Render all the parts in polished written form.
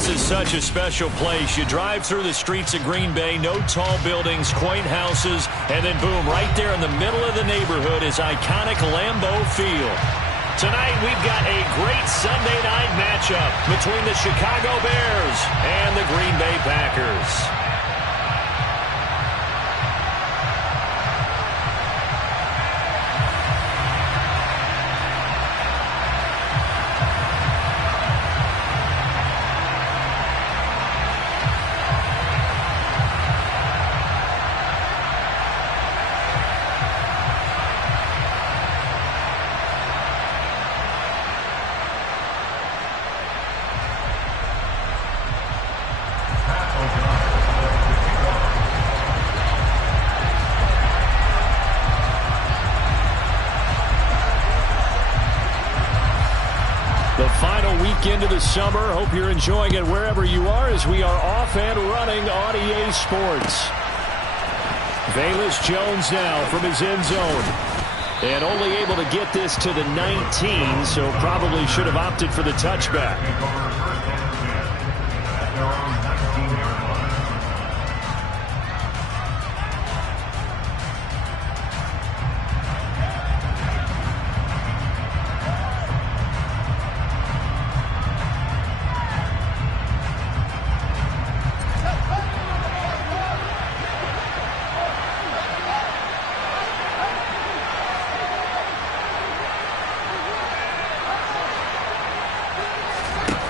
This is such a special place. You drive through the streets of Green Bay, no tall buildings, quaint houses, and then boom, right there in the middle of the neighborhood is iconic Lambeau Field. Tonight we've got a great Sunday night matchup between the Chicago Bears and the Green Bay Packers. Into the summer. Hope you're enjoying it wherever you are as we are off and running on EA Sports. Velus Jones now from his end zone. And only able to get this to the 19, so probably should have opted for the touchback.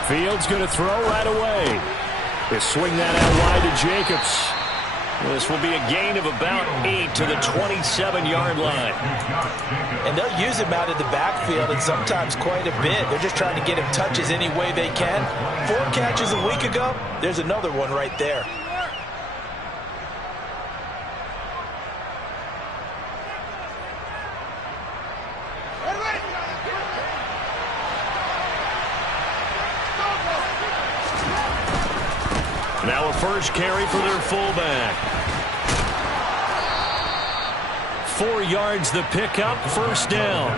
Fields going to throw right away. They swing that out wide to Jacobs. This will be a gain of about 8 to the 27-yard line. And they'll use him out in the backfield, and sometimes quite a bit. They're just trying to get him touches any way they can. 4 catches a week ago. There's another one right there. Now a first carry for their fullback. 4 yards the pickup, first down.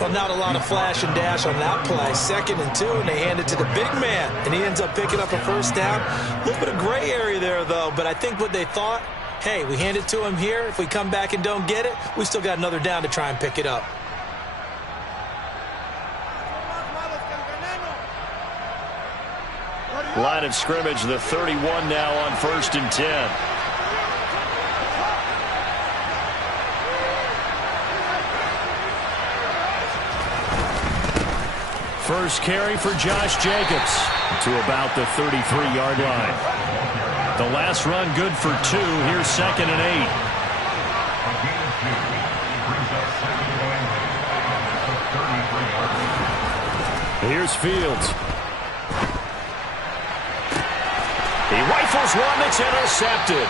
Well, not a lot of flash and dash on that play. 2nd and 2, and they hand it to the big man. And he ends up picking up a first down. A little bit of gray area there, though. But I think what they thought, hey, we hand it to him here. If we come back and don't get it, we still got another down to try and pick it up. Line of scrimmage, the 31 now on 1st and 10. First carry for Josh Jacobs to about the 33-yard line. The last run good for 2. Here's 2nd and 8. Here's Fields. He rifles one that's intercepted.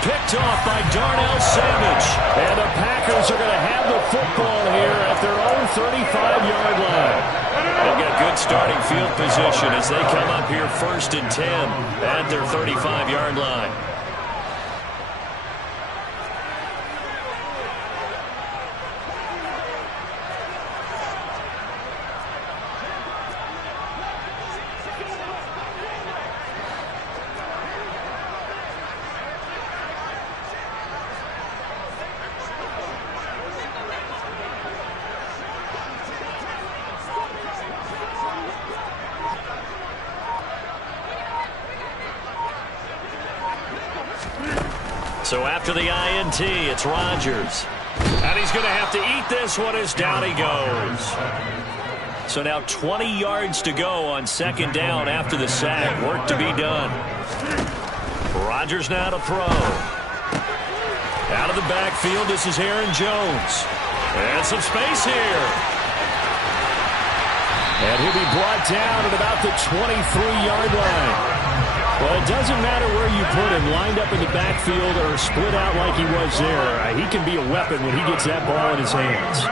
Picked off by Darnell Savage. And the Packers are going to have the football here at their own 35-yard line. They've got good starting field position as they come up here 1st and 10 at their 35-yard line. So after the INT, it's Rodgers. And he's going to have to eat this one as down he goes. So now 20 yards to go on 2nd down after the sack. Work to be done. Rodgers now to throw. Out of the backfield, this is Aaron Jones. And some space here. And he'll be brought down at about the 23-yard line. Well, it doesn't matter where you put him, lined up in the backfield or split out like he was there. He can be a weapon when he gets that ball in his hands.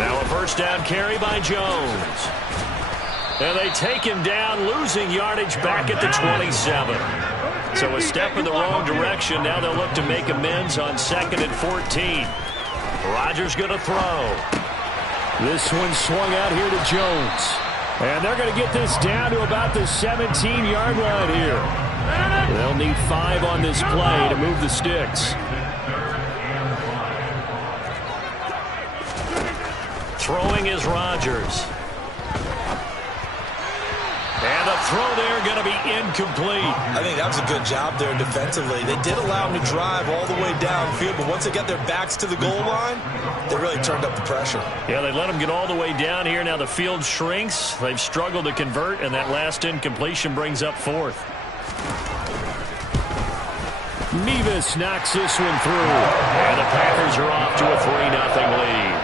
Now a first down carry by Jones. And they take him down, losing yardage back at the 27. So a step in the wrong direction. Now they'll look to make amends on 2nd and 14. Rodgers going to throw. This one swung out here to Jones. And they're going to get this down to about the 17-yard line here. They'll need 5 on this play to move the sticks. Throwing is Rodgers. And the throw there going to be incomplete. I think that was a good job there defensively. They did allow him to drive all the way downfield, but once they got their backs to the goal line, they really turned up the pressure. Yeah, they let them get all the way down here. Now the field shrinks. They've struggled to convert, and that last incompletion brings up 4th. Mevis knocks this one through. And the Packers are off to a 3-0 lead.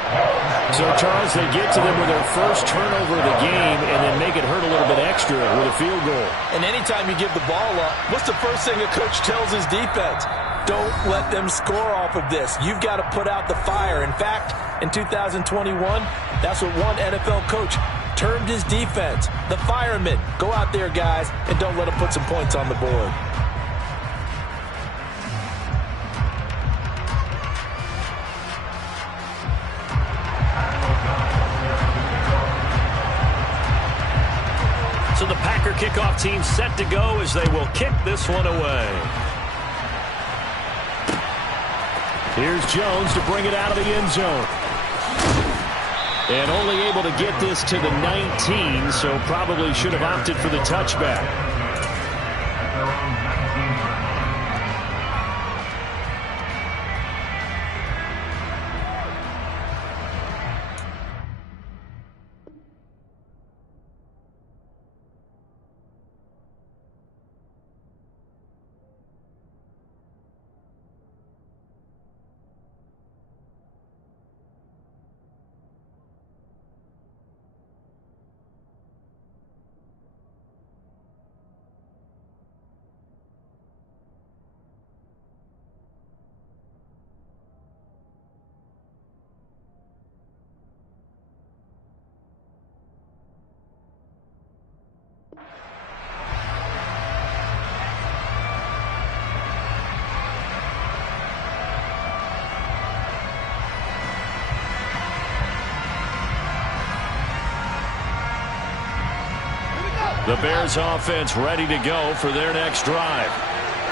So, Charles, they get to them with their first turnover of the game and then make it hurt a little bit extra with a field goal. And anytime you give the ball up, what's the first thing a coach tells his defense? Don't let them score off of this. You've got to put out the fire. In fact, in 2021, that's what one NFL coach termed his defense. The firemen. Go out there, guys, and don't let them put some points on the board. So the Packer kickoff team set to go as they will kick this one away. Here's Jones to bring it out of the end zone. And only able to get this to the 19, so probably should have opted for the touchback. The Bears offense ready to go for their next drive.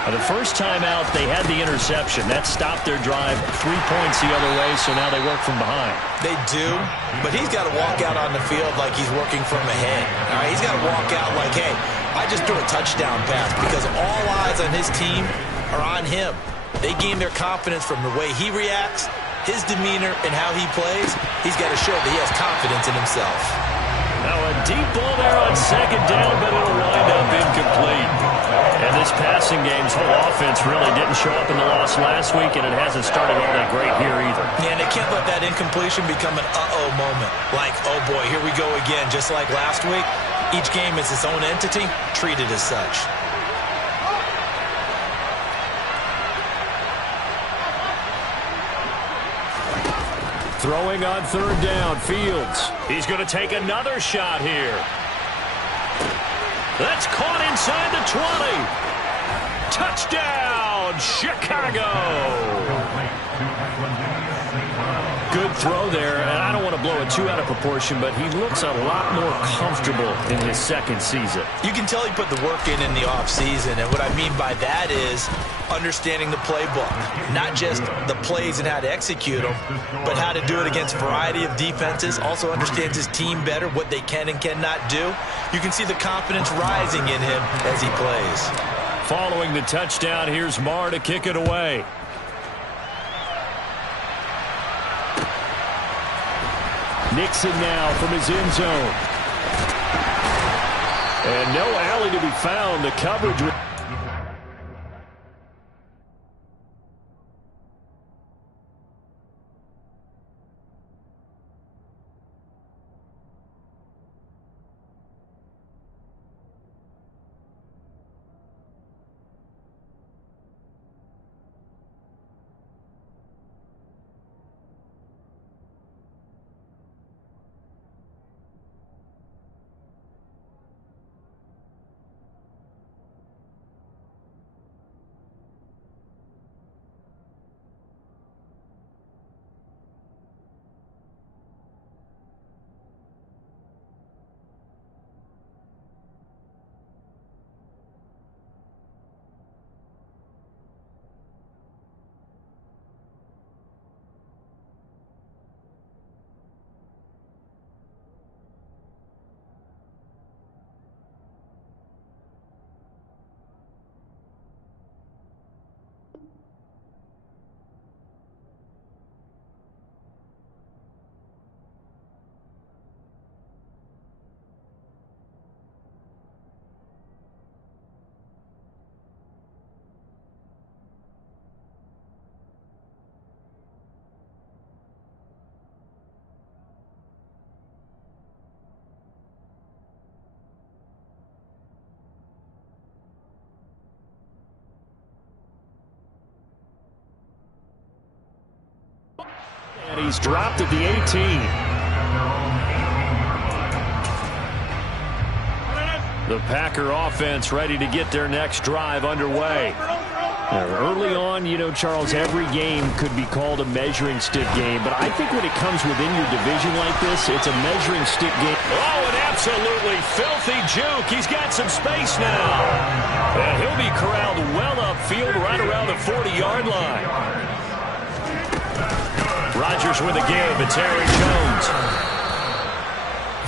The first time out, they had the interception. That stopped their drive 3 points the other way, so now they work from behind. They do, but he's got to walk out on the field like he's working from ahead. All right, he's got to walk out like, hey, I just threw a touchdown pass, because all eyes on his team are on him. They gain their confidence from the way he reacts, his demeanor, and how he plays. He's got to show that he has confidence in himself. Now a deep ball there on second down, but it'll wind up incomplete. And this passing game's whole offense really didn't show up in the loss last week, and it hasn't started all that great here either. Yeah, and they can't let that incompletion become an uh-oh moment. Like, oh boy, here we go again. Just like last week, each game is its own entity, treated as such. Throwing on third down, Fields. He's going to take another shot here. That's caught inside the 20. Touchdown, Chicago. Good throw there, and I don't want to blow it too out of proportion, but he looks a lot more comfortable in his second season. You can tell he put the work in the offseason, and what I mean by that is understanding the playbook. Not just the plays and how to execute them, but how to do it against a variety of defenses. Also understands his team better, what they can and cannot do. You can see the confidence rising in him as he plays. Following the touchdown, here's Marr to kick it away. Nixon now from his end zone. And no alley to be found. The coverage. And he's dropped at the 18. The Packer offense ready to get their next drive underway. Early on, you know, Charles, every game could be called a measuring stick game, but I think when it comes within your division like this, it's a measuring stick game. Oh, an absolutely filthy juke. He's got some space now. And he'll be corralled well upfield right around the 40-yard line. Rodgers with a give. It's Aaron Jones.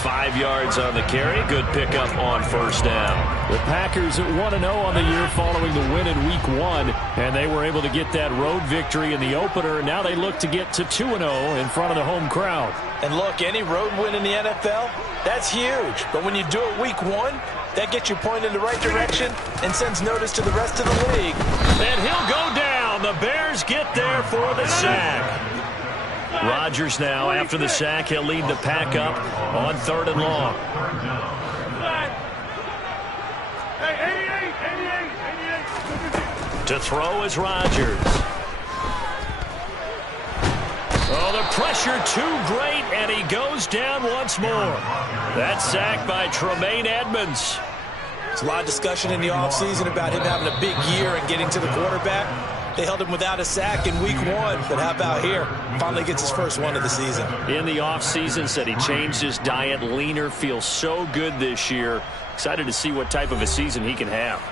5 yards on the carry. Good pickup on first down. The Packers at 1-0 on the year following the win in Week 1, and they were able to get that road victory in the opener, and now they look to get to 2-0 in front of the home crowd. And look, any road win in the NFL, that's huge. But when you do it Week 1, that gets you pointed in the right direction and sends notice to the rest of the league. And he'll go down. The Bears get there for the sack. Rodgers now, after the sack, he'll lead the pack up on 3rd and long. To throw is Rodgers. Oh, the pressure too great, and he goes down once more. That sack by Tremaine Edmonds. There's a lot of discussion in the offseason about him having a big year and getting to the quarterback. They held him without a sack in Week 1, but how about here? Finally gets his first one of the season. In the offseason, said he changed his diet, leaner, feels so good this year. Excited to see what type of a season he can have.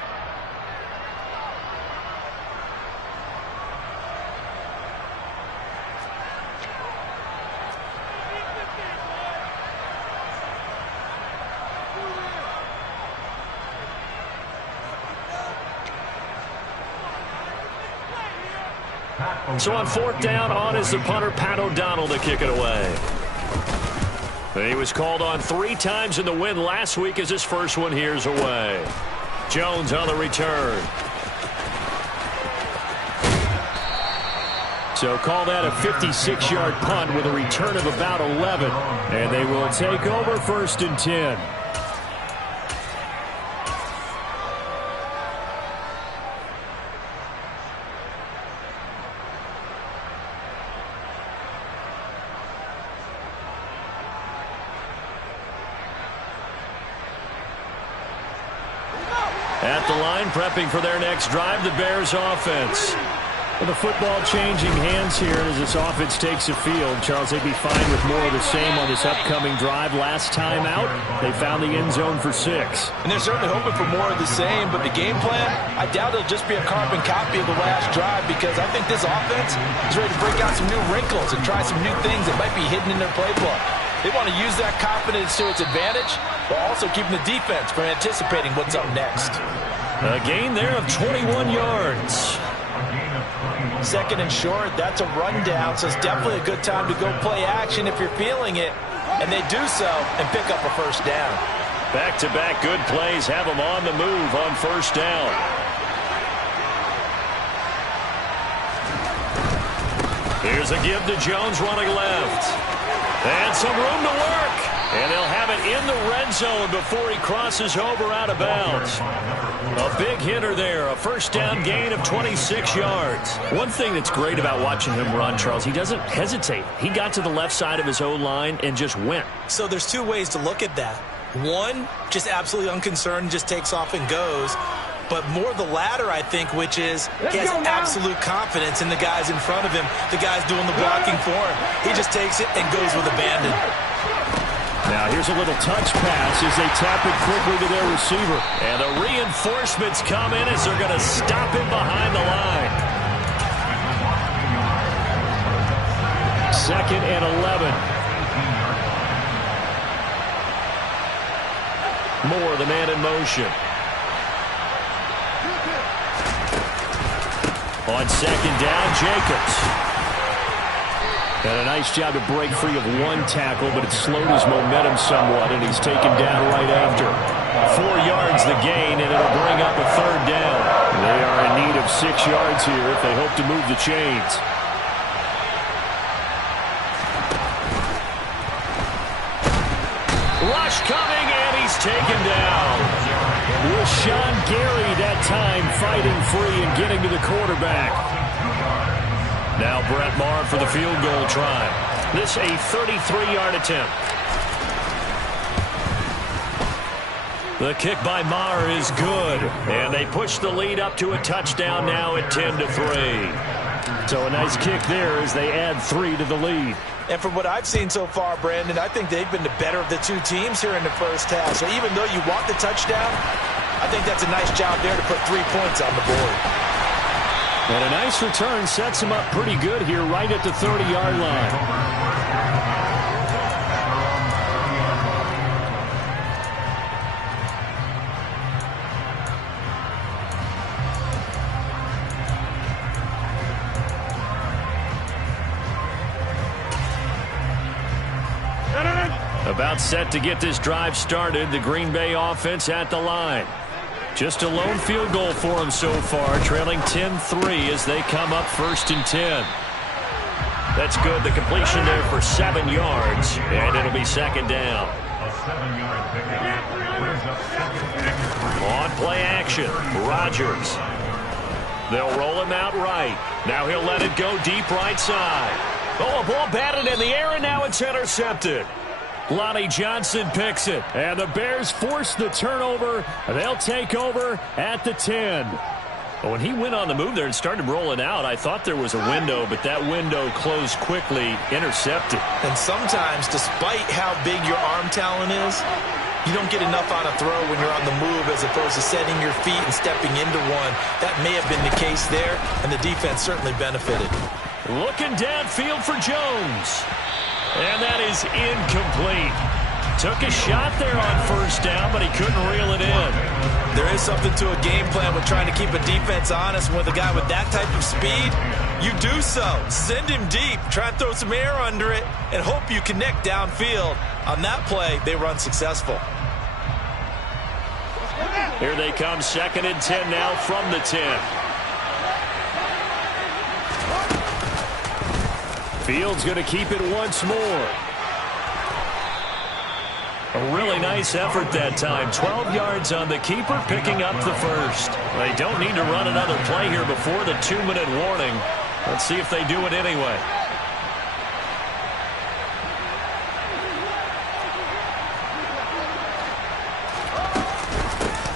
So on 4th down, on is the punter, Pat O'Donnell, to kick it away. He was called on 3 times in the win last week as his first one here's away. Jones on the return. So call that a 56-yard punt with a return of about 11. And they will take over 1st and 10. At the line, prepping for their next drive, the Bears offense. Well, the football changing hands here as this offense takes the field. Charles, they'd be fine with more of the same on this upcoming drive. Last time out, they found the end zone for 6. And they're certainly hoping for more of the same, but the game plan, I doubt it'll just be a carbon copy of the last drive, because I think this offense is ready to break out some new wrinkles and try some new things that might be hidden in their playbook. They want to use that confidence to its advantage, while also keeping the defense from anticipating what's up next. A gain there of 21 yards. 2nd and short, that's a rundown, so it's definitely a good time to go play action if you're feeling it. And they do so and pick up a first down. Back-to-back good plays have them on the move on first down. Here's a give to Jones running left. And some room to work. And they'll have it in the red zone before he crosses over out of bounds. A big hitter there. A first down gain of 26 yards. One thing that's great about watching him run, Charles, he doesn't hesitate. He got to the left side of his O-line and just went. So there's 2 ways to look at that. One, just absolutely unconcerned, just takes off and goes. But more the latter, I think, which is he has absolute confidence in the guys in front of him, the guys doing the blocking for him. He just takes it and goes with abandon. Now here's a little touch pass as they tap it quickly to their receiver. And the reinforcements come in as they're going to stop him behind the line. 2nd and 11. Moore, the man in motion. On 2nd down, Jacobs. And a nice job to break free of 1 tackle, but it slowed his momentum somewhat, and he's taken down right after. 4 yards the gain, and it'll bring up a 3rd down. They are in need of 6 yards here if they hope to move the chains. Rush coming, and he's taken down. With Sean Gary that time fighting free and getting to the quarterback. Now Brett Maher for the field goal try. This a 33-yard attempt. The kick by Maher is good. And they push the lead up to a touchdown now at 10-3. So a nice kick there as they add 3 to the lead. And from what I've seen so far, Brandon, I think they've been the better of the two teams here in the first half. So even though you want the touchdown, I think that's a nice job there to put 3 points on the board. And a nice return sets him up pretty good here right at the 30-yard line. About set to get this drive started. The Green Bay offense at the line. Just a lone field goal for them so far, trailing 10-3 as they come up 1st and 10. That's good. The completion there for 7 yards, and it'll be 2nd down. On play action, Rodgers. They'll roll him out right. Now he'll let it go deep right side. Oh, a ball batted in the air, and now it's intercepted. Lonnie Johnson picks it, and the Bears force the turnover. They'll take over at the 10. When he went on the move there and started rolling out, I thought there was a window, but that window closed quickly, intercepted. And sometimes, despite how big your arm talent is, you don't get enough on a throw when you're on the move as opposed to setting your feet and stepping into one. That may have been the case there, and the defense certainly benefited. Looking downfield for Jones. And that is incomplete. Took a shot there on 1st down, but he couldn't reel it in. There is something to a game plan with trying to keep a defense honest. With a guy with that type of speed, you do so. Send him deep. Try and throw some air under it and hope you connect downfield. On that play, they run successful. Here they come, 2nd and 10 now from the 10. Fields going to keep it once more. A really nice effort that time. 12 yards on the keeper, picking up the 1st. They don't need to run another play here before the 2-minute warning. Let's see if they do it anyway.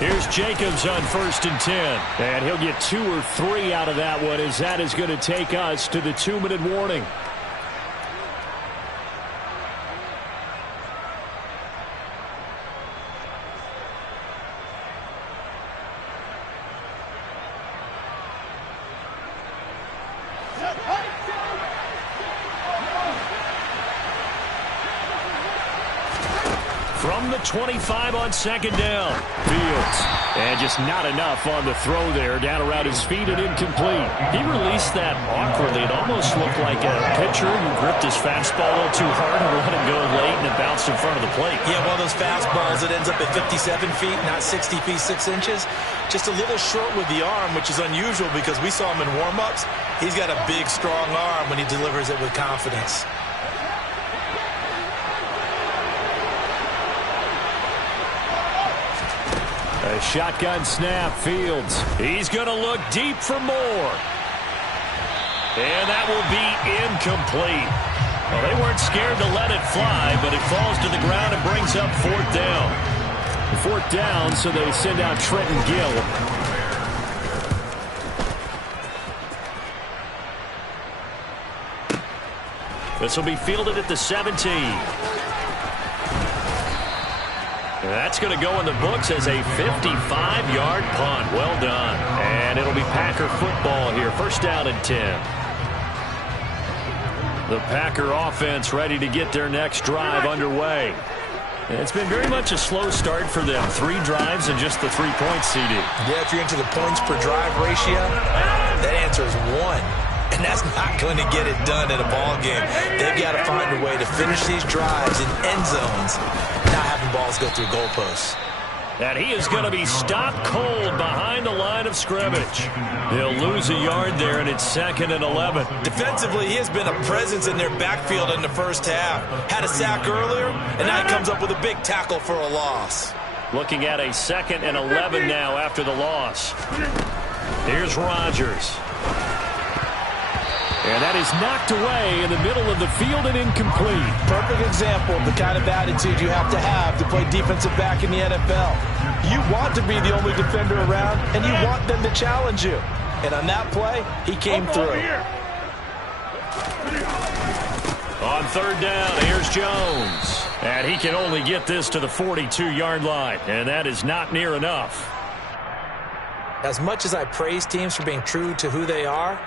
Here's Jacobs on 1st and 10. And he'll get 2 or 3 out of that one, as that is going to take us to the 2-minute warning. From the 25 on 2nd down. Fields. And just not enough on the throw there. Down around his feet and incomplete. He released that awkwardly. It almost looked like a pitcher who gripped his fastball a little too hard and let it go late, and it bounced in front of the plate. Yeah, one of those fastballs that ends up at 57 feet, not 60 feet 6 inches. Just a little short with the arm, which is unusual because we saw him in warm-ups. He's got a big, strong arm when he delivers it with confidence. A shotgun snap, Fields. He's going to look deep for more. And that will be incomplete. Well, they weren't scared to let it fly, but it falls to the ground and brings up 4th down. 4th down, so they send out Trenton Gill. This will be fielded at the 17. That's going to go in the books as a 55-yard punt. Well done. And it'll be Packer football here. 1st down and 10. The Packer offense ready to get their next drive underway. It's been very much a slow start for them. 3 drives and just the 3 points, CD. Yeah, if you're into the points per drive ratio, that answer is 1. And that's not going to get it done in a ball game. They've got to find a way to finish these drives in end zones, not having balls go through goalposts. And he is going to be stopped cold behind the line of scrimmage. They'll lose a yard there, and it's 2nd and 11. Defensively, he has been a presence in their backfield in the first half. Had a sack earlier, and now he comes up with a big tackle for a loss. Looking at a 2nd and 11 now after the loss. Here's Rodgers. And that is knocked away in the middle of the field and incomplete. Perfect example of the kind of attitude you have to play defensive back in the NFL. You want to be the only defender around, and you want them to challenge you. And on that play, he came through. On third down, here's Jones. And he can only get this to the 42-yard line, and that is not near enough. As much as I praise teams for being true to who they are,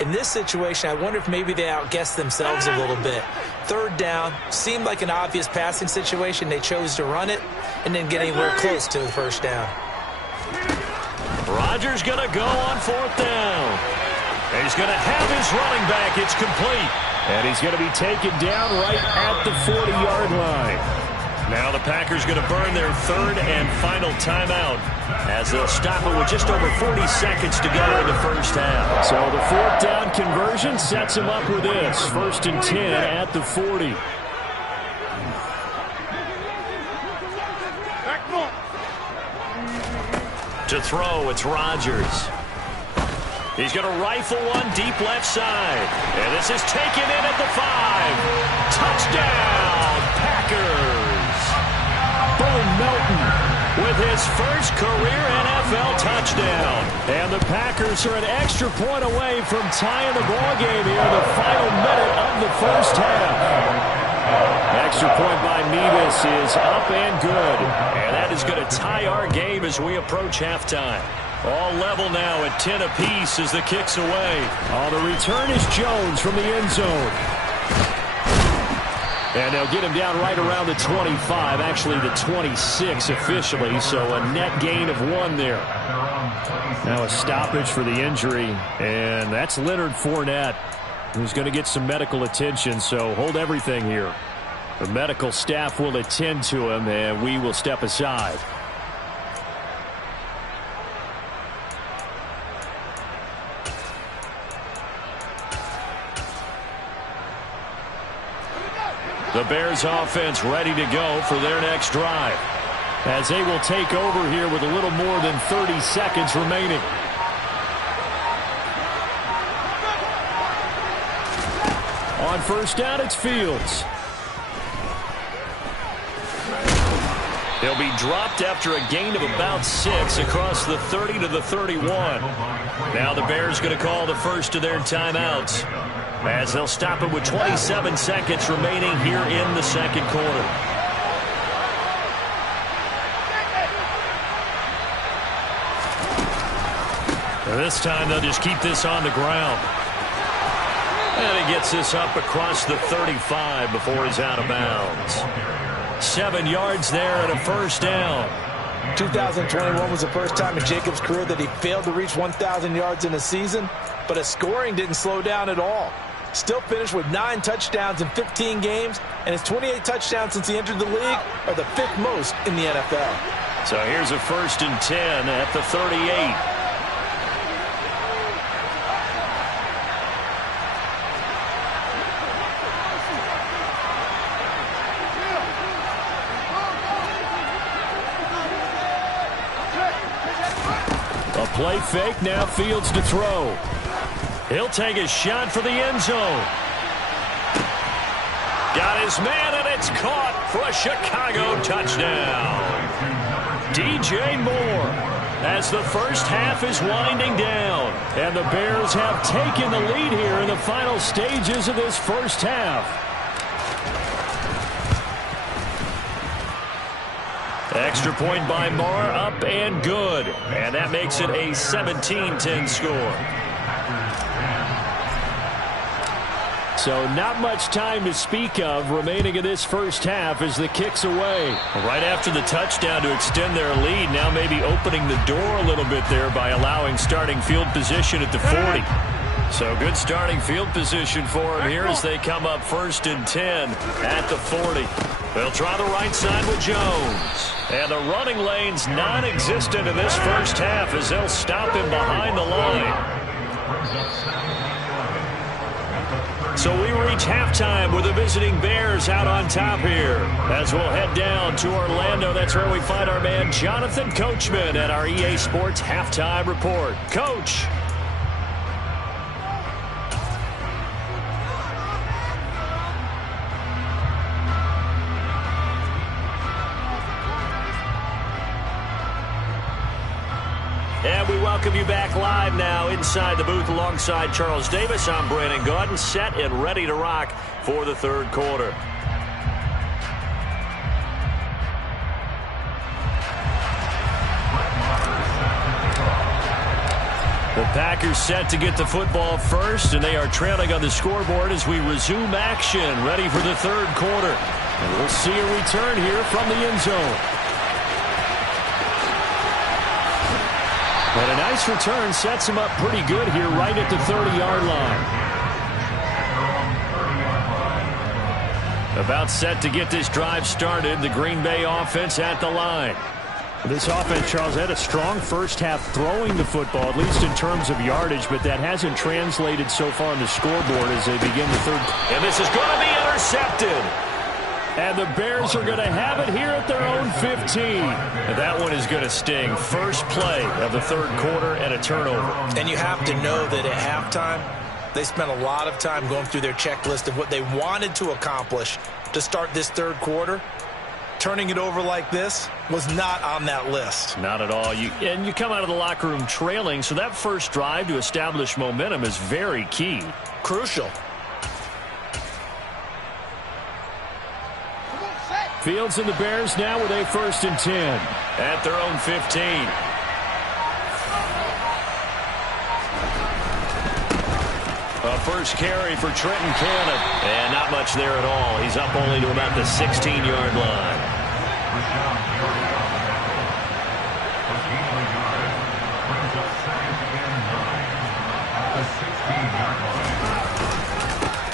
in this situation, I wonder if maybe they outguessed themselves a little bit. Third down seemed like an obvious passing situation. They chose to run it and didn't get anywhere close to the first down. Rodgers going to go on fourth down. He's going to have his running back. It's complete. And he's going to be taken down right at the 40-yard line. Now the Packers going to burn their third and final timeout as they'll stop it with just over 40 seconds to go in the first half. So the fourth down conversion sets him up with this. 1st and 10 at the 40. To throw, it's Rodgers. He's going to rifle one deep left side. And this is taken in at the 5. Touchdown, Packers. Melton with his first career NFL touchdown. And the Packers are an extra point away from tying the ball game here in the final minute of the first half. Extra point by Nevis is up and good. And that is going to tie our game as we approach halftime. All level now at 10 apiece as the kick's away. On the return is Jones from the end zone. And they'll get him down right around the 25, actually the 26 officially, so a net gain of 1 there. Now a stoppage for the injury, and that's Leonard Fournette, who's going to get some medical attention, so hold everything here. The medical staff will attend to him, and we will step aside. The Bears offense ready to go for their next drive as they will take over here with a little more than 30 seconds remaining. On first down, it's Fields. He'll be dropped after a gain of about 6 across the 30 to the 31. Now the Bears going to call the first of their timeouts, as they'll stop it with 27 seconds remaining here in the second quarter. And this time they'll just keep this on the ground. And he gets this up across the 35 before he's out of bounds. 7 yards there and a first down. 2021 was the first time in Jacobs' career that he failed to reach 1,000 yards in a season, but his scoring didn't slow down at all. Still finished with 9 touchdowns in 15 games, and his 28 touchdowns since he entered the league are the 5th most in the NFL. So here's a 1st and 10 at the 38. A play fake, now Fields to throw. He'll take a shot for the end zone. Got his man, and it's caught for a Chicago touchdown. DJ Moore, as the first half is winding down. And the Bears have taken the lead here in the final stages of this first half. Extra point by Moore, up and good. And that makes it a 17-10 score. So not much time to speak of remaining in this first half as the kick's away. Right after the touchdown to extend their lead, now maybe opening the door a little bit there by allowing starting field position at the 40. So good starting field position for them here as they come up 1st and 10 at the 40. They'll try the right side with Jones. And the running lane's non-existent in this first half as they'll stop him behind the line. So we reach halftime with the visiting Bears out on top here. As we'll head down to Orlando, that's where we find our man Jonathan Coachman at our EA Sports Halftime Report. Coach. And we welcome you back live now inside the booth alongside Charles Davis. I'm Brandon Gaudin, set and ready to rock for the third quarter. The Packers set to get the football first, and they are trailing on the scoreboard as we resume action, ready for the third quarter. And we'll see a return here from the end zone. But a nice return sets him up pretty good here right at the 30-yard line. About set to get this drive started, the Green Bay offense at the line. This offense, Charles, had a strong first half throwing the football, at least in terms of yardage, but that hasn't translated so far on the scoreboard as they begin the third. And this is going to be intercepted. And the Bears are going to have it here at their own 15. And that one is going to sting. First play of the third quarter and a turnover. And you have to know that at halftime, they spent a lot of time going through their checklist of what they wanted to accomplish to start this third quarter. Turning it over like this was not on that list. Not at all. And you come out of the locker room trailing, so that first drive to establish momentum is very key. Crucial. Fields and the Bears now with a 1st and 10. At their own 15. A first carry for Trenton Cannon. And not much there at all. He's up only to about the 16-yard line.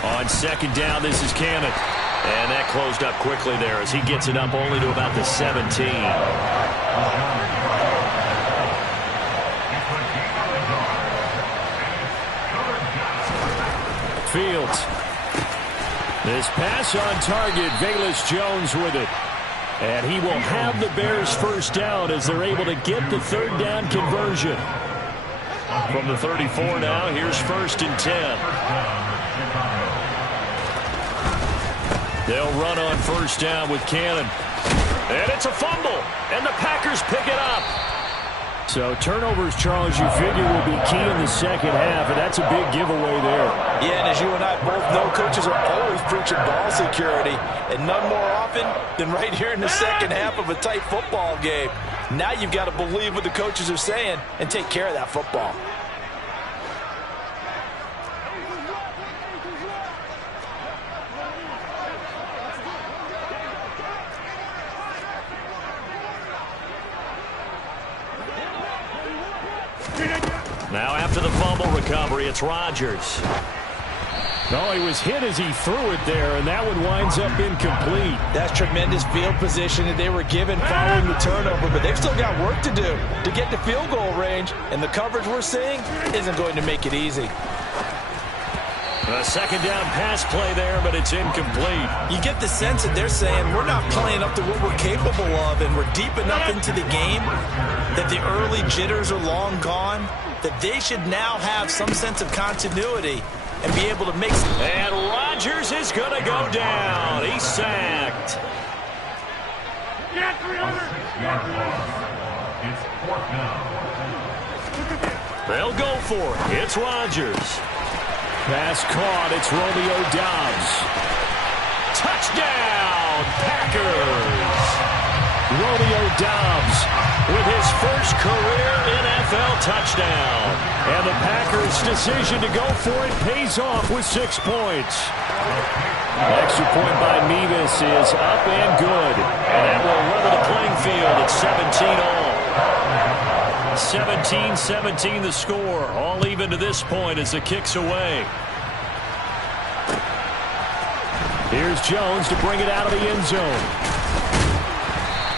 On second down, this is Cannon. And that closed up quickly there as he gets it up only to about the 17. Fields. This pass on target. Velus Jones with it. And he will have the Bears first down as they're able to get the third down conversion. From the 34 now, here's 1st and 10. They'll run on first down with Cannon. And it's a fumble. And the Packers pick it up. So turnovers, Charles, you figure will be key in the second half, and that's a big giveaway there. Yeah, and as you and I both know, coaches are always preaching ball security, and none more often than right here in the second half of a tight football game. Now you've got to believe what the coaches are saying and take care of that football. Now after the fumble recovery, it's Rodgers. No, he was hit as he threw it there, and that one winds up incomplete. That's tremendous field position that they were given following the turnover, but they've still got work to do to get to field goal range, and the coverage we're seeing isn't going to make it easy. A second down pass play there, but it's incomplete. You get the sense that they're saying we're not playing up to what we're capable of, and we're deep enough into the game that the early jitters are long gone, that they should now have some sense of continuity and be able to make some. And Rodgers is going to go down. He's sacked. They'll go for it. It's Rodgers. Pass caught. It's Romeo Doubs. Touchdown, Packers. Romeo Doubs with his first career NFL touchdown. And the Packers' decision to go for it pays off with 6 points. Extra point by Mevis is up and good. And that will level the playing field at 17 all. 17-17 the score. All even to this point as the kick's away. Here's Jones to bring it out of the end zone.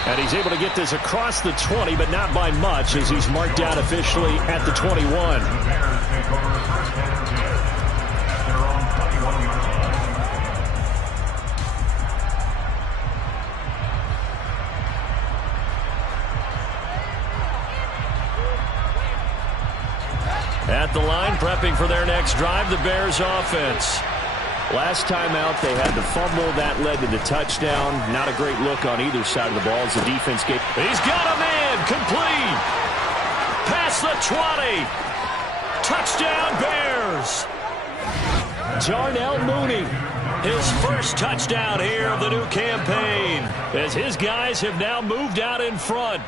And he's able to get this across the 20, but not by much as he's marked down officially at the 21. At the line, prepping for their next drive, the Bears offense. Last time out, they had the fumble. That led to the touchdown. Not a great look on either side of the ball as the defense gave. He's got a man, complete. past the 20. Touchdown, Bears. Darnell Mooney, his first touchdown here of the new campaign, as his guys have now moved out in front.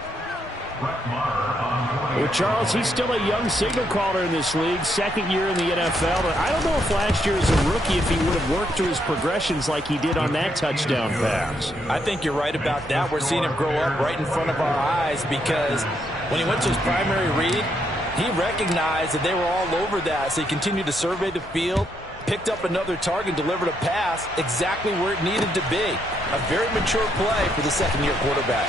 Well, Charles, he's still a young signal caller in this league, second year in the NFL. But I don't know if last year as a rookie, if he would have worked through his progressions like he did on that touchdown pass. I think you're right about that. We're seeing him grow up right in front of our eyes, because when he went to his primary read, he recognized that they were all over that, so he continued to survey the field, picked up another target, delivered a pass exactly where it needed to be. A very mature play for the second-year quarterback.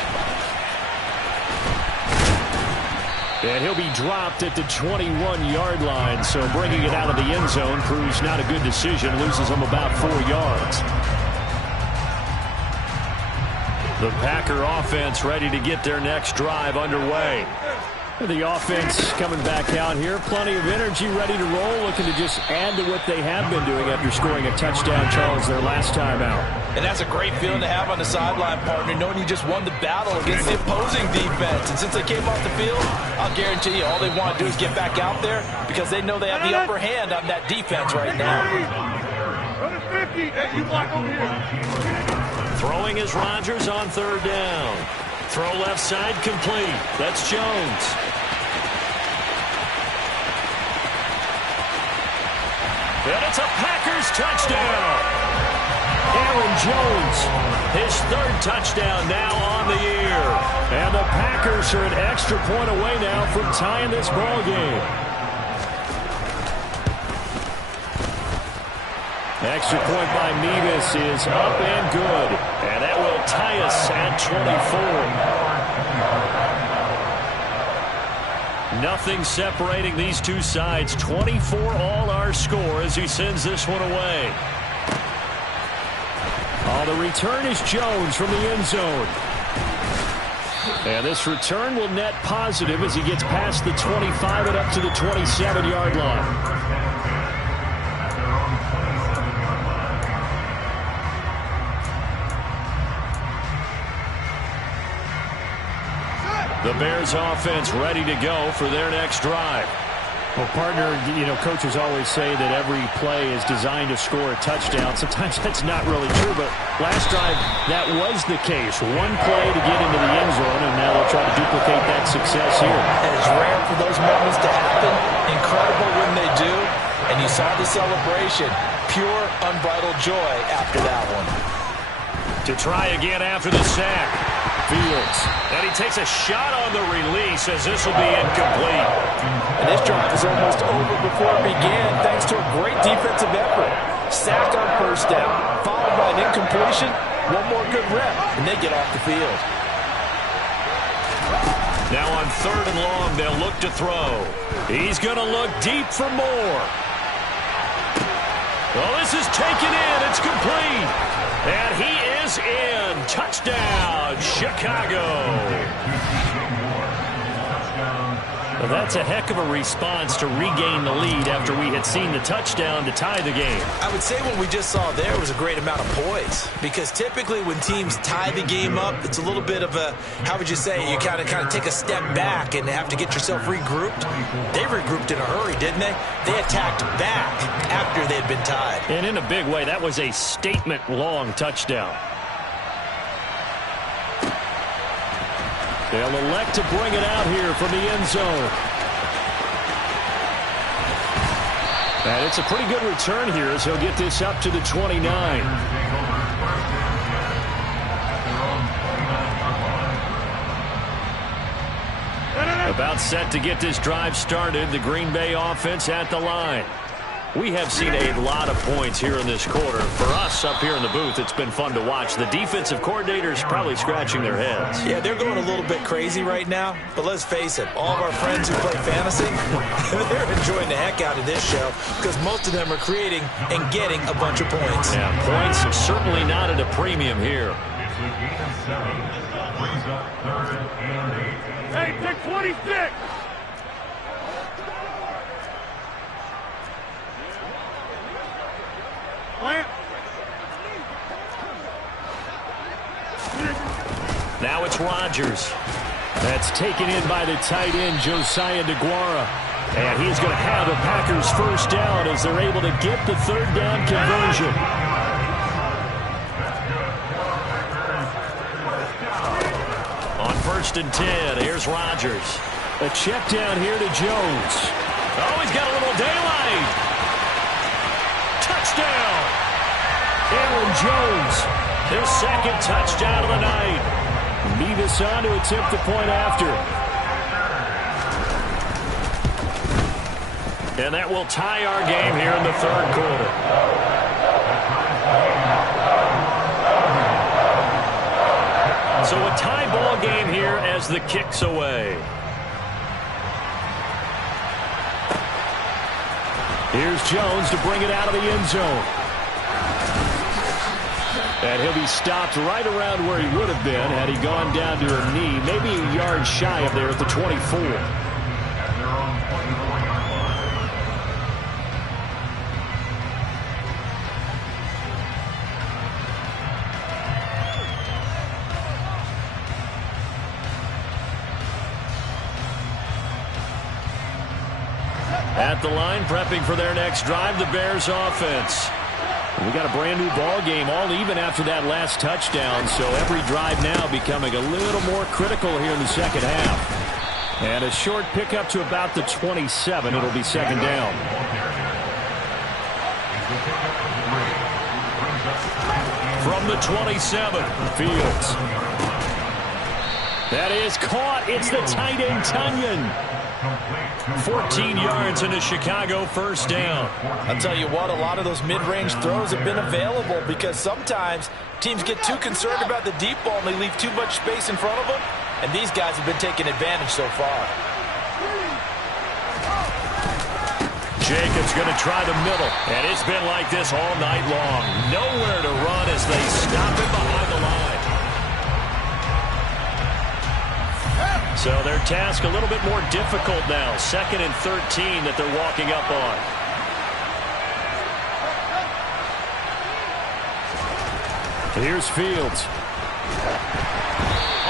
And he'll be dropped at the 21-yard line, so bringing it out of the end zone proves not a good decision, loses him about 4 yards. The Packer offense ready to get their next drive underway. The offense coming back out here, plenty of energy, ready to roll, looking to just add to what they have been doing after scoring a touchdown, Charles, their last time out. And that's a great feeling to have on the sideline, partner, knowing you just won the battle against the opposing defense. And since they came off the field, I'll guarantee you all they want to do is get back out there, because they know they have the upper hand on that defense right now. Throwing is Rodgers on third down. Throw left side complete. That's Jones. And it's a Packers touchdown. Aaron Jones, his third touchdown now on the year. And the Packers are an extra point away now from tying this ball game. Extra point by Mevis is up and good. And that will tie us at 24. Nothing separating these two sides. 24 all our score as he sends this one away. Oh, the return is Jones from the end zone. And this return will net positive as he gets past the 25 and up to the 27-yard line. The Bears offense ready to go for their next drive. Well, partner, you know, coaches always say that every play is designed to score a touchdown. Sometimes that's not really true, but last drive, that was the case. One play to get into the end zone, and now they'll try to duplicate that success here. And it's rare for those moments to happen. Incredible when they do. And you saw the celebration. Pure, unbridled joy after that one. To try again after the sack. Fields. And he takes a shot on the release as this will be incomplete. And this drive is almost over before it began thanks to a great defensive effort. Sack on first down, followed by an incompletion. One more good rep, and they get off the field. Now on third and long, they'll look to throw. He's going to look deep for more. Well, this is taken in. It's complete. And he is in. Touchdown, Chicago. Well, that's a heck of a response to regain the lead after we had seen the touchdown to tie the game. I would say what we just saw there was a great amount of poise, because typically when teams tie the game up, it's a little bit of a, how would you say, you kind of take a step back and have to get yourself regrouped. They regrouped in a hurry, didn't they? They attacked back after they'd been tied. And in a big way, that was a statement-long touchdown. They'll elect to bring it out here from the end zone. And it's a pretty good return here as he'll get this up to the 29. About set to get this drive started, the Green Bay offense at the line. We have seen a lot of points here in this quarter. For us up here in the booth, it's been fun to watch. The defensive coordinators probably scratching their heads. Yeah, they're going a little bit crazy right now. But let's face it, all of our friends who play fantasy, they're enjoying the heck out of this show, because most of them are creating and getting a bunch of points. Yeah, points certainly not at a premium here. Hey, take 26! Now it's Rodgers. That's taken in by the tight end, Josiah DeGuara. And he's going to have the Packers first down as they're able to get the third down conversion. On 1st and 10, here's Rodgers. A check down here to Jones. Oh, he's got a little daylight. Touchdown. Aaron Jones, his second touchdown of the night. Nevis on to attempt the point after. And that will tie our game here in the third quarter. So a tie ball game here as the kick's away. Here's Jones to bring it out of the end zone. And he'll be stopped right around where he would have been had he gone down to a knee, maybe a yard shy of there at the 24. At the line, prepping for their next drive, the Bears offense. We got a brand new ball game, all even after that last touchdown, so every drive now becoming a little more critical here in the second half. And a short pickup to about the 27. It'll be second down. From the 27, Fields. That is caught. It's the tight end, Tunyon. 14 yards in a Chicago first down. I'll tell you what, a lot of those mid-range throws have been available because sometimes teams get too concerned about the deep ball and they leave too much space in front of them, and these guys have been taking advantage so far. Jacobs going to try the middle, and it's been like this all night long. Nowhere to run as they stop him behind the line. So their task a little bit more difficult now. 2nd and 13 that they're walking up on. Here's Fields.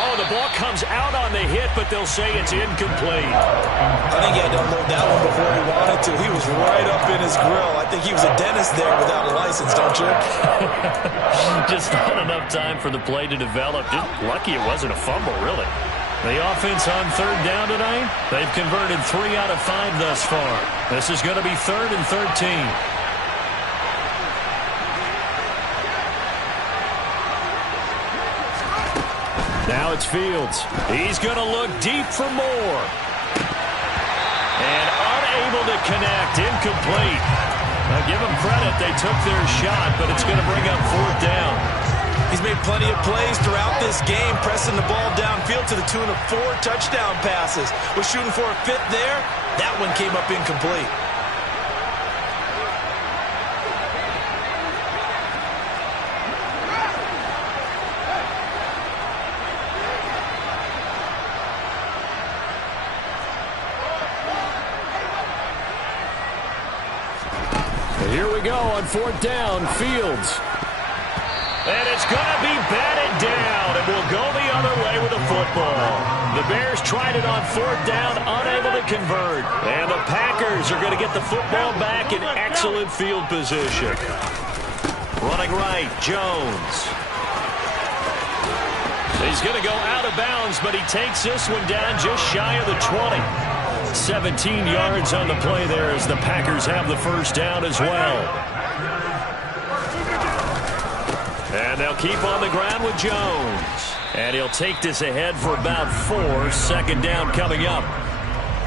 Oh, the ball comes out on the hit, but they'll say it's incomplete. I think he had to unload that one before he wanted to. He was right up in his grill. I think he was a dentist there without a license, don't you? Just not enough time for the play to develop. Just lucky it wasn't a fumble, really. The offense on 3rd down tonight, they've converted 3 out of 5 thus far. This is going to be 3rd and 13. Now it's Fields. He's going to look deep for more. And unable to connect, incomplete. Now give them credit, they took their shot, but it's going to bring up 4th down. He's made plenty of plays throughout this game, pressing the ball downfield to the tune of 4 touchdown passes. Was shooting for a 5th there. That one came up incomplete. Here we go on 4th down, Fields. And it's going to be batted down, and we'll go the other way with the football. The Bears tried it on 4th down, unable to convert. And the Packers are going to get the football back in excellent field position. Running right, Jones. He's going to go out of bounds, but he takes this one down just shy of the 20. 17 yards on the play there as the Packers have the first down as well. And they'll keep on the ground with Jones. And he'll take this ahead for about 4. 2nd down coming up.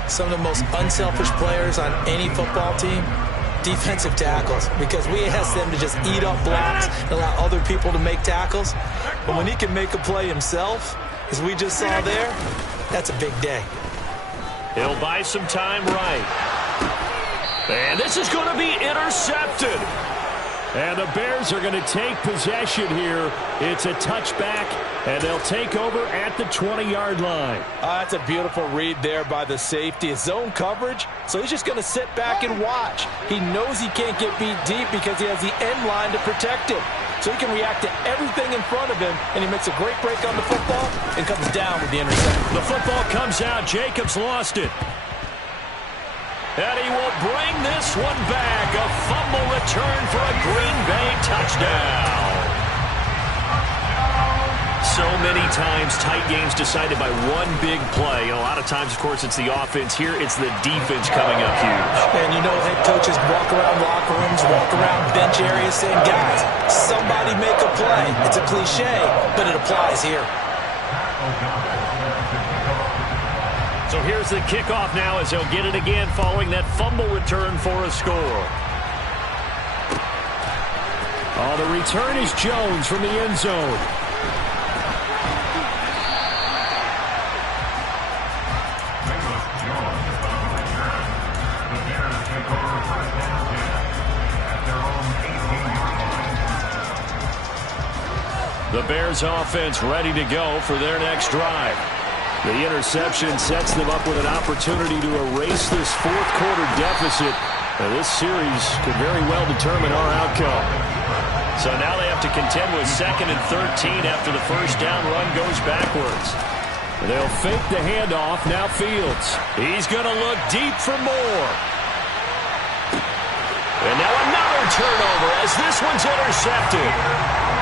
Some of the most unselfish players on any football team, defensive tackles, because we ask them to just eat up blocks and allow other people to make tackles. But when he can make a play himself, as we just saw there, that's a big day. He'll buy some time right. And this is going to be intercepted. And the Bears are going to take possession here. It's a touchback, and they'll take over at the 20-yard line. That's a beautiful read there by the safety. It's zone coverage, so he's just going to sit back and watch. He knows he can't get beat deep because he has the end line to protect him. so he can react to everything in front of him, and he makes a great break on the football and comes down with the interception. The football comes out. Jacobs lost it. And he will bring this one back. A fumble return for a Green Bay touchdown. So many times tight games decided by one big play. And a lot of times, of course, it's the offense. Here, it's the defense coming up huge. And you know head coaches walk around locker rooms, walk around bench areas saying, guys, somebody make a play. It's a cliche, but it applies here. So here's the kickoff now as he'll get it again following that fumble return for a score. Oh, the return is Jones from the end zone. The Bears offense ready to go for their next drive. The interception sets them up with an opportunity to erase this fourth-quarter deficit. Now, this series could very well determine our outcome. So now they have to contend with 2nd and 13 after the first down run goes backwards. They'll fake the handoff. Now Fields. He's going to look deep for more. And now another turnover as this one's intercepted.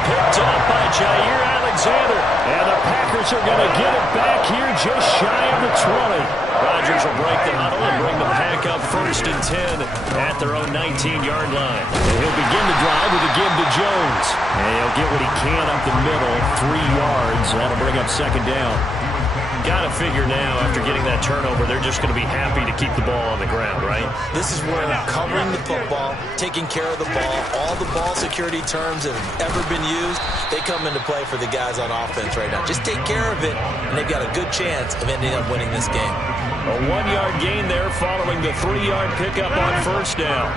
Picked up by Jair Alexander. And the Packers are going to get it back here just shy of the 20. Rodgers will break the huddle and bring the pack up 1st and 10 at their own 19-yard line. And he'll begin the drive with a give to Jones. And he'll get what he can up the middle, 3 yards. That'll bring up 2nd down. Got to figure now, after getting that turnover, they're just going to be happy to keep the ball on the ground, right? This is where covering the football, taking care of the ball, all the ball security terms that have ever been used, they come into play for the guys on offense right now. Just take care of it, and they've got a good chance of ending up winning this game. A 1-yard gain there following the 3-yard pickup on 1st down.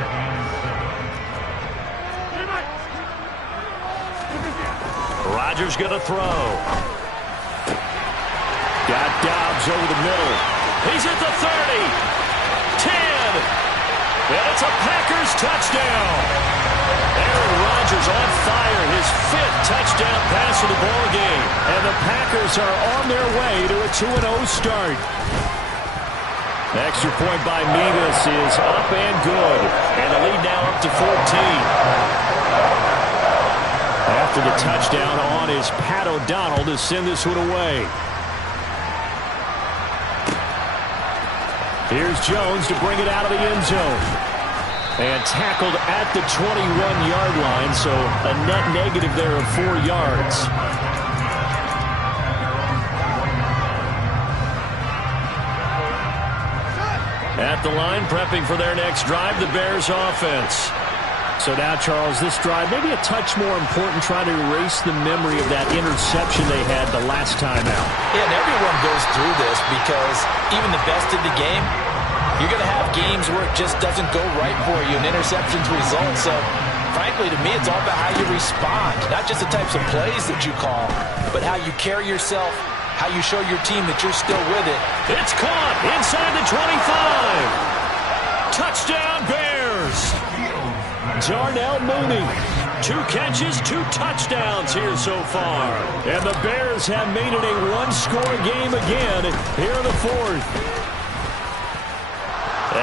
Rodgers going to throw. Got Dobbs over the middle. He's at the 30. 10. And it's a Packers touchdown. Aaron Rodgers on fire. His 5th touchdown pass of the ball game. And the Packers are on their way to a 2-0 start. Extra point by Mevis is up and good. And the lead now up to 14. After the touchdown on is Pat O'Donnell to send this one away. Here's Jones to bring it out of the end zone. And tackled at the 21-yard line, so a net negative there of 4 yards. At the line, prepping for their next drive, the Bears offense. So now, Charles, this drive maybe a touch more important, trying to erase the memory of that interception they had the last time out. Yeah, and everyone goes through this because even the best of the game, you're going to have games where it just doesn't go right for you and interceptions result. So, frankly, to me, it's all about how you respond, not just the types of plays that you call, but how you carry yourself, how you show your team that you're still with it. It's caught inside the 25. Touchdown, Bears. Darnell Mooney, 2 catches, 2 touchdowns here so far. And the Bears have made it a 1-score game again here in the 4th.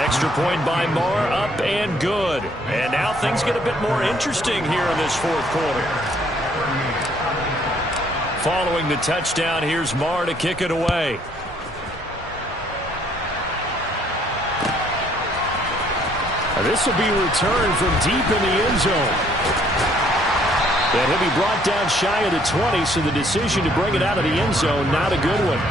Extra point by Marr, up and good. And now things get a bit more interesting here in this 4th quarter. Following the touchdown, here's Marr to kick it away. This will be returned from deep in the end zone. And he'll be brought down shy of the 20, so the decision to bring it out of the end zone, not a good one.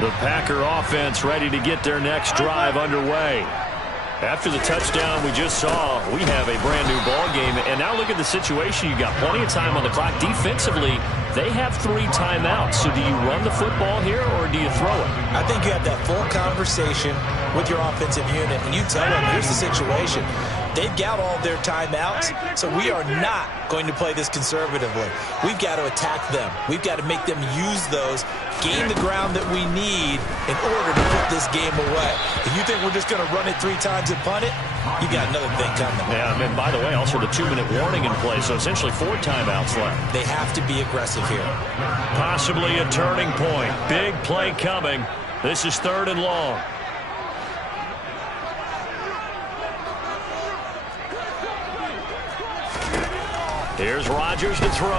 The Packer offense ready to get their next drive underway. After the touchdown we just saw, we have a brand-new ball game. And now look at the situation. You've got plenty of time on the clock. Defensively, they have 3 timeouts. So do you run the football here or do you throw it? I think you have that full conversation with your offensive unit, and you tell them, here's the situation. They've got all their timeouts, so we are not going to play this conservatively. We've got to attack them. We've got to make them use those, gain the ground that we need in order to put this game away. If you think we're just going to run it 3 times and punt it, you got another thing coming. Yeah, and by the way, also the 2-minute warning in play, so essentially 4 timeouts left. They have to be aggressive here. Possibly a turning point. Big play coming. This is 3rd and long. Here's Rodgers to throw.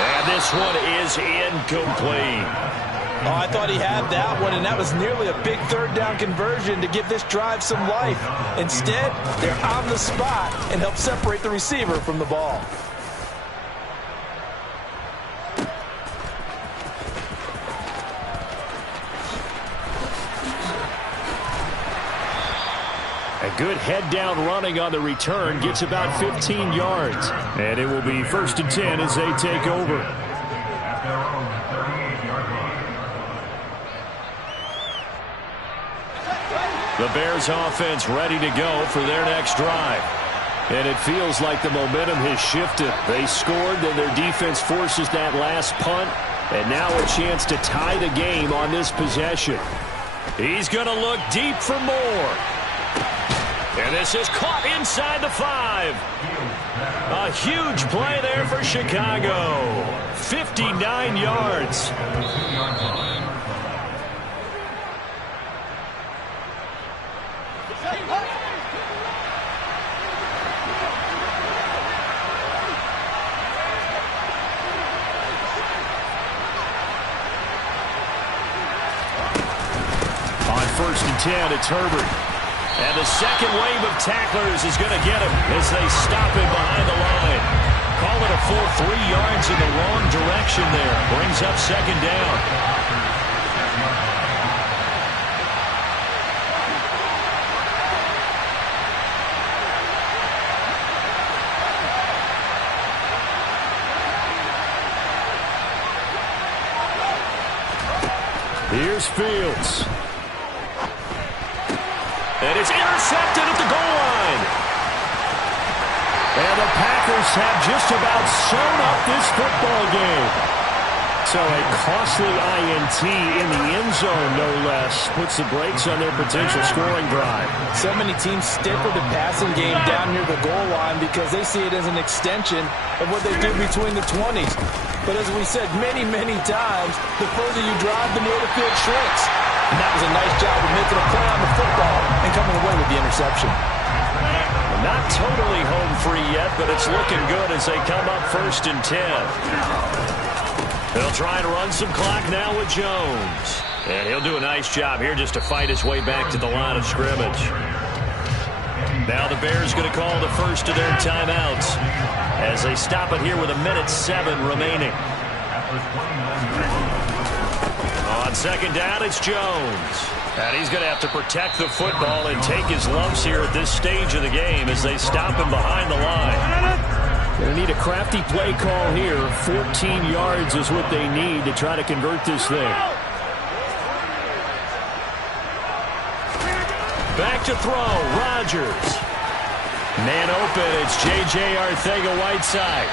And this one is incomplete. Oh, I thought he had that one, and that was nearly a big 3rd down conversion to give this drive some life. Instead, they're on the spot and help separate the receiver from the ball. A good head-down running on the return gets about 15 yards. And it will be 1st and 10 as they take over. The Bears offense ready to go for their next drive. And it feels like the momentum has shifted. They scored, then their defense forces that last punt. And now a chance to tie the game on this possession. He's going to look deep for more. And this is caught inside the 5. A huge play there for Chicago. 59 yards. On 1st and 10, it's Herbert. And the second wave of tacklers is going to get him as they stop him behind the line. Call it a full 3 yards in the wrong direction there. Brings up 2nd down. Here's Fields. And it's intercepted at the goal line. And the Packers have just about sewn up this football game. So a costly INT in the end zone, no less, puts the brakes on their potential scoring drive. So many teams stick with the passing game down near the goal line because they see it as an extension of what they do between the 20s. But as we said many, many times, the further you drive, the more the field shrinks. And that was a nice job of making a play on the football and coming away with the interception. Not totally home free yet, but it's looking good as they come up 1st and 10. They'll try and run some clock now with Jones. And he'll do a nice job here just to fight his way back to the line of scrimmage. Now the Bears going to call the first of their timeouts as they stop it here with 1:07 remaining. On 2nd down, it's Jones. And he's going to have to protect the football and take his lumps here at this stage of the game as they stop him behind the line. Going to need a crafty play call here. 14 yards is what they need to try to convert this thing. Back to throw, Rodgers. Man open, it's J.J. Arcega-Whiteside.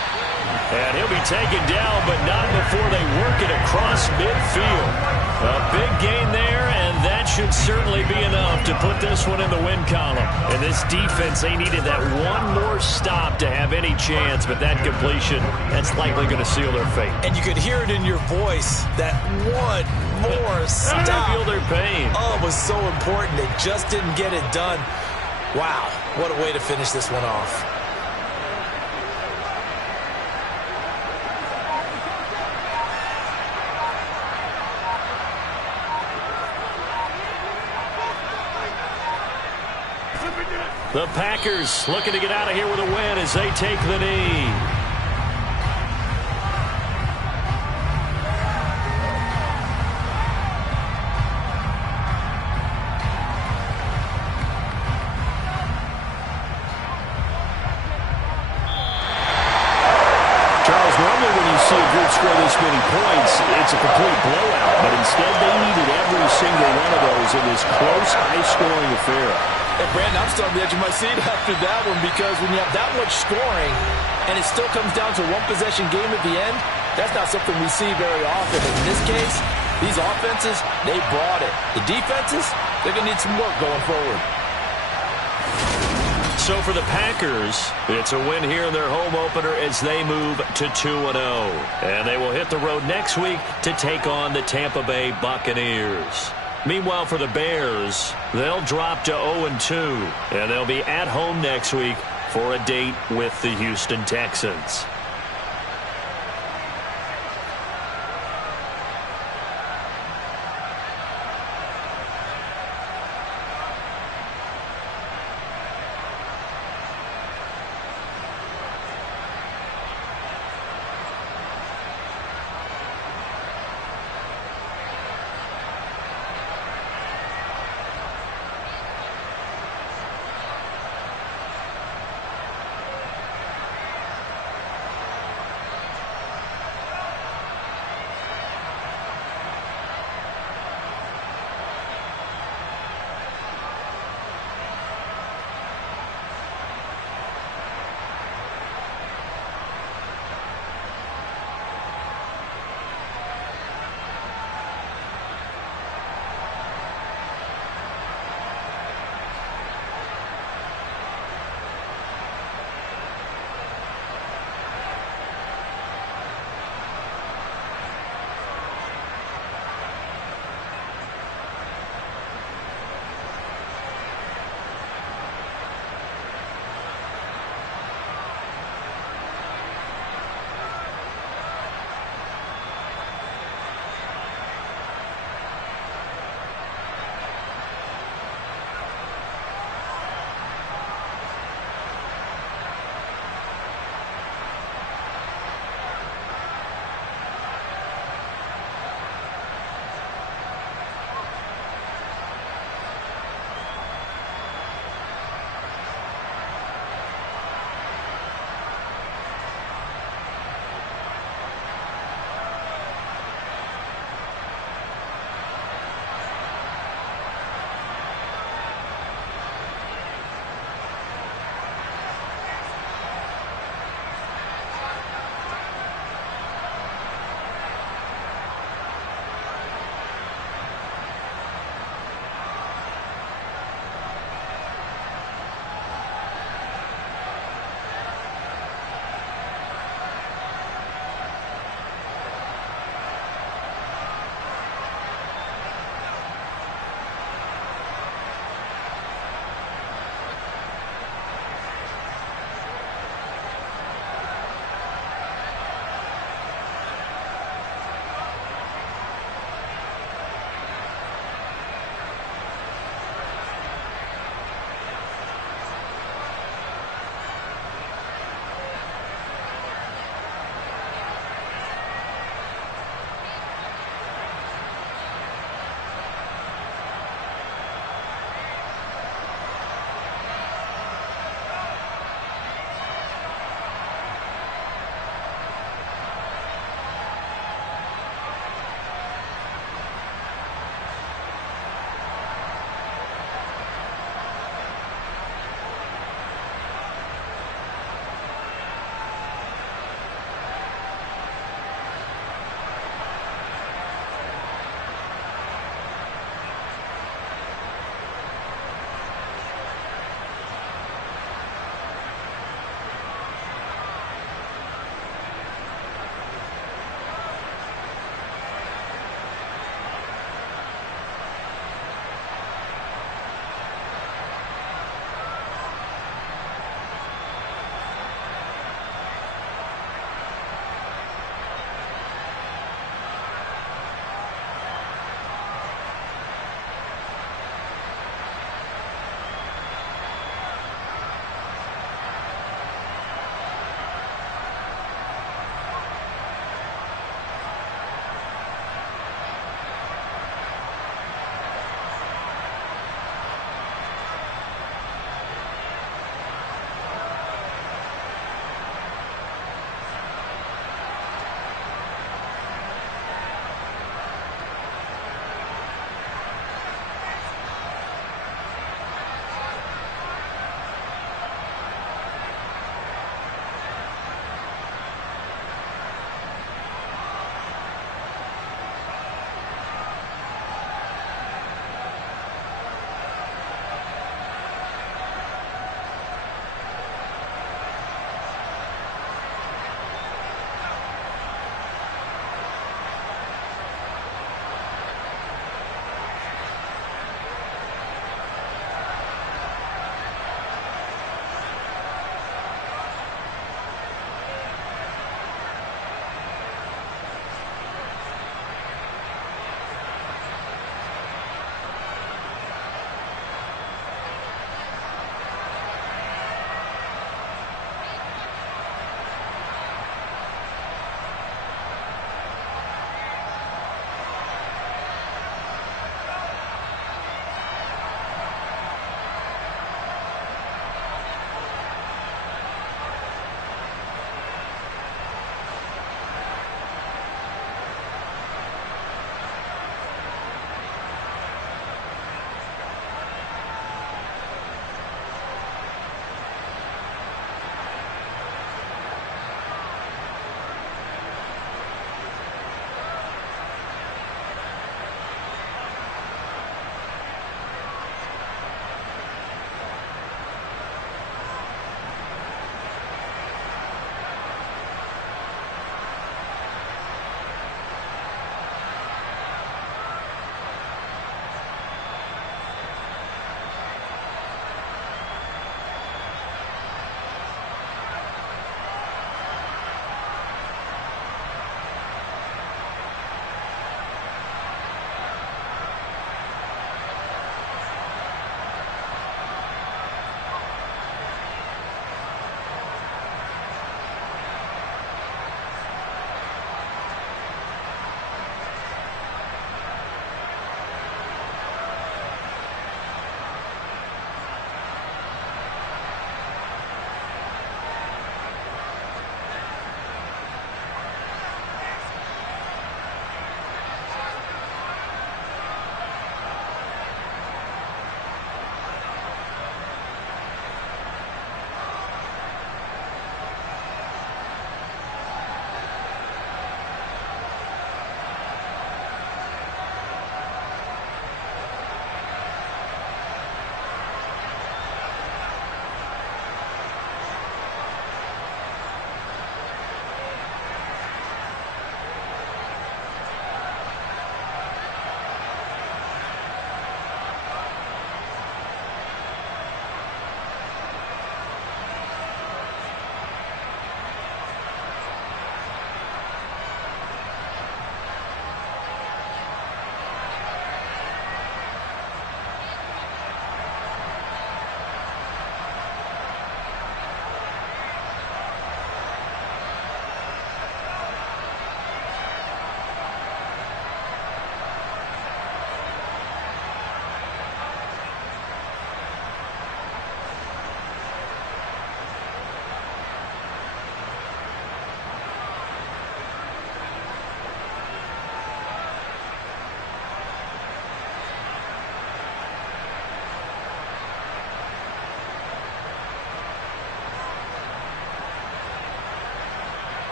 And he'll be taken down, but not before they work it across midfield. A big gain there, and that should certainly be enough to put this one in the win column. And this defense, they needed that one more stop to have any chance, but that completion, that's likely going to seal their fate. And you could hear it in your voice, that one more stop. I feel their pain. Oh, it was so important. They just didn't get it done. Wow, what a way to finish this one off. The Packers looking to get out of here with a win as they take the knee. Charles, normally when you see a group score this many points, it's a complete blowout. But instead, they needed every single one of those in this close, high-scoring affair. Hey, Brandon, I'm still on the edge of my seat after that one because when you have that much scoring and it still comes down to a one-possession game at the end, that's not something we see very often. In this case, these offenses, they brought it. The defenses, they're going to need some work going forward. So for the Packers, it's a win here in their home opener as they move to 2-0. And they will hit the road next week to take on the Tampa Bay Buccaneers. Meanwhile, for the Bears, they'll drop to 0-2, and they'll be at home next week for a date with the Houston Texans.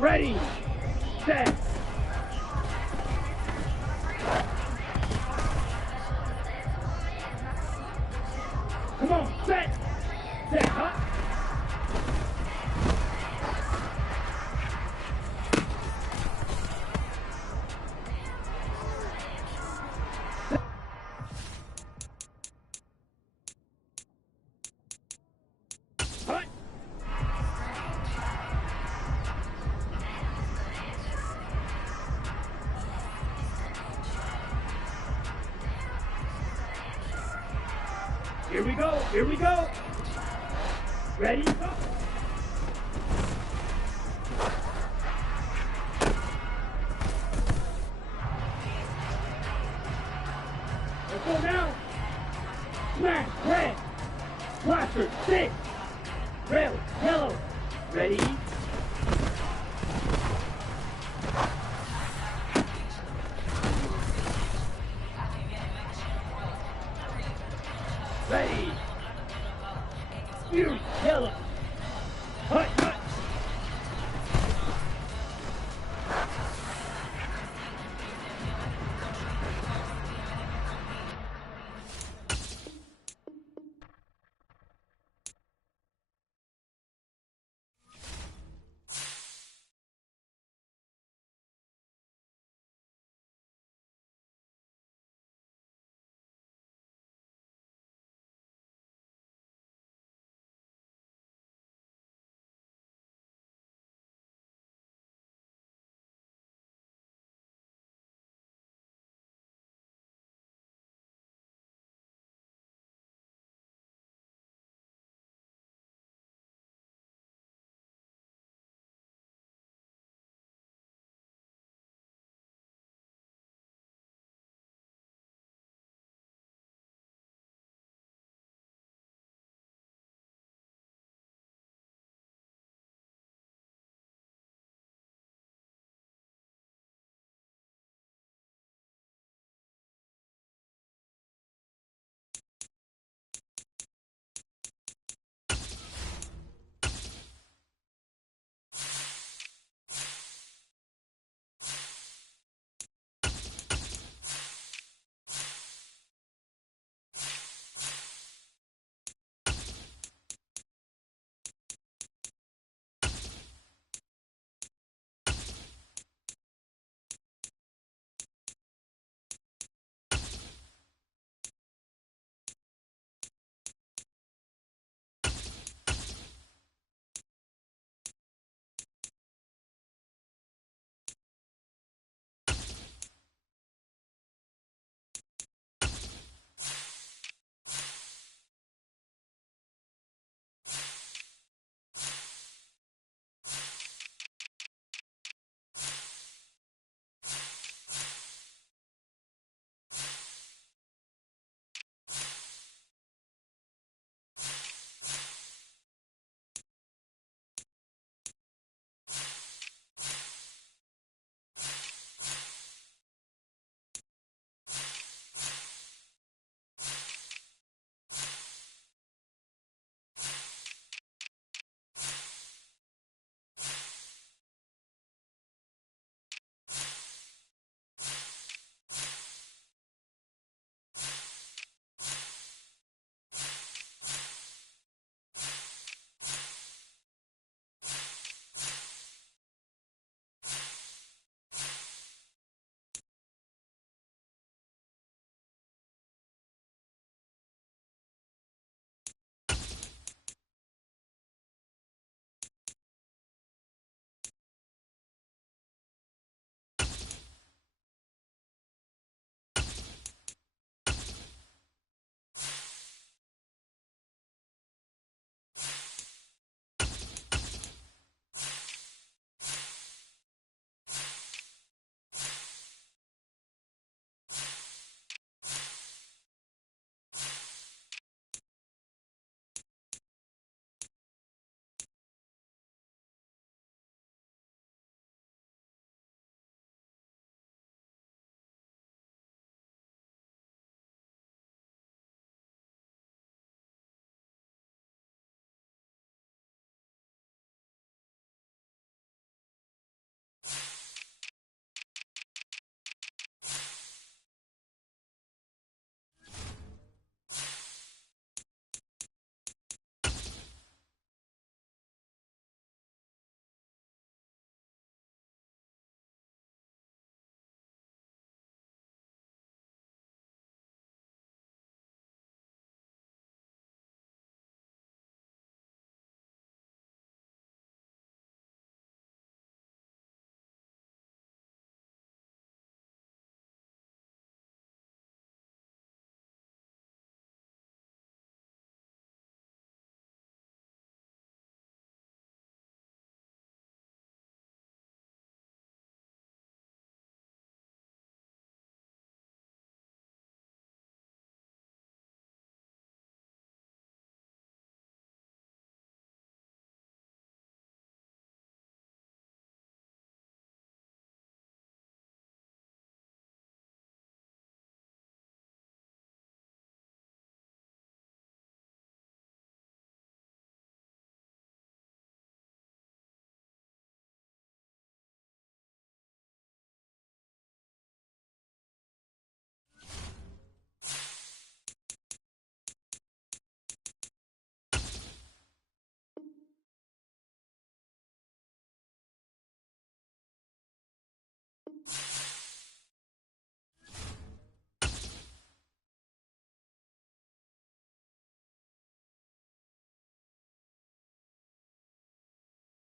Ready, set. Come on, set. Set, huh? Here we go, here we go. Ready, go. Let's go now. Smash, red. Blaster, 6.